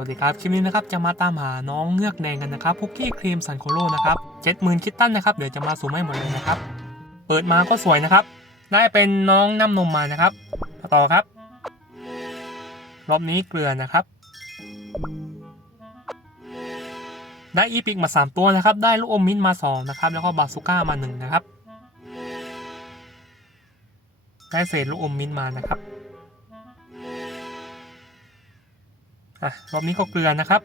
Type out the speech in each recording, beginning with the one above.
วัสดีครับ คลิปนี้นะครับจะมาตามหาน้องเงือกแดงกันนะครับ พุกกี้ครีมซันโคโลนะครับเจ็ดหมื่นคิตตันนะครับ เดี๋ยวจะมาสุ่มให้หมดเลยนะครับ เปิดมาก็สวยนะครับ ได้เป็นน้องน้ำนมมานะครับมาต่อครับ รอบนี้เกลือนะครับ ได้อีพิกมา 3 ตัวนะครับ ได้ลูกอมมิ้นท์มา 2 นะครับ แล้วก็บาซูก้ามา 1 นะครับ ได้เศษลูกอมมิ้นท์มานะครับ อะรอบนี้ก็เกลือนะครับ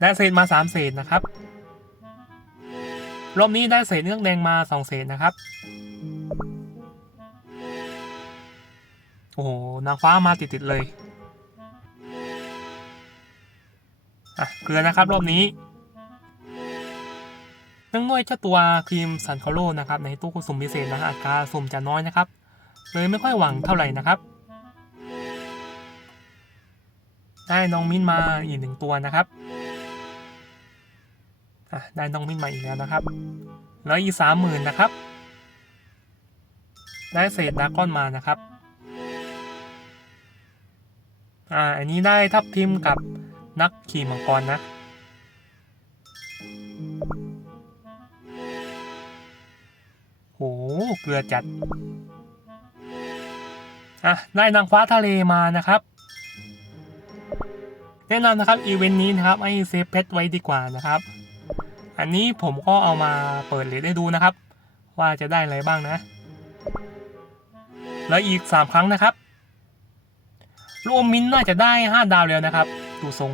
ได้เศษมา 3 เศษนะครับ รอบนี้ได้เศษเนื้อแดงมา 2 เศษนะครับ โอ้โห นางฟ้ามาติด ๆ เลย อะ เกลือนะครับรอบนี้เนื่องด้วยเจ้าตัวครีมสันคาโลนะครับ ในตู้สุ่มพิเศษนะฮะอัตราสุ่มจะน้อยนะครับ เลยไม่ค่อยหวังเท่าไหร่นะครับ ได้น้องมิ้นมาอีกหนึ่งตัวนะครับอะได้น้องมิ้นมาอีกแล้วนะครับ แล้วอีสามหมื่นนะครับ ได้เศษดาก้อนมานะครับอ่าอันนี้ได้ทับทิมกับนักขี่มังกรนะโหเกลือจัดอะได้นางฟ้าทะเลมานะครับ แนะนำนะครับอีเวนต์นี้นะครับให้เซฟเพชรไว้ดีกว่านะครับ อันนี้ผมก็เอามาเปิดเลทให้ดูนะครับ ว่าจะได้อะไรบ้างนะ แล้วอีก 3 ครั้งนะครับลูกอมมินน่าจะได้ 5 ดาวแล้วนะครับ ดูทรง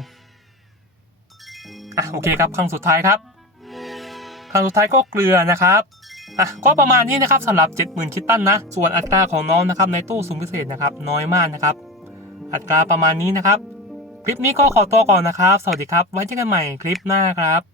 อะโอเคครับ ครั้งสุดท้ายครับ ครั้งสุดท้ายก็เกลือนะครับอะก็ประมาณนี้นะครับสำหรับ 70,000คิตตันนะ ส่วนอัตราของน้องนะครับในตู้สุ่มพิเศษนะครับ น้อยมากนะครับ อัตราประมาณนี้นะครับ คลิปนี้ก็ขอตัวก่อนนะครับ สวัสดีครับ ไว้เจอกันใหม่คลิปหน้าครับ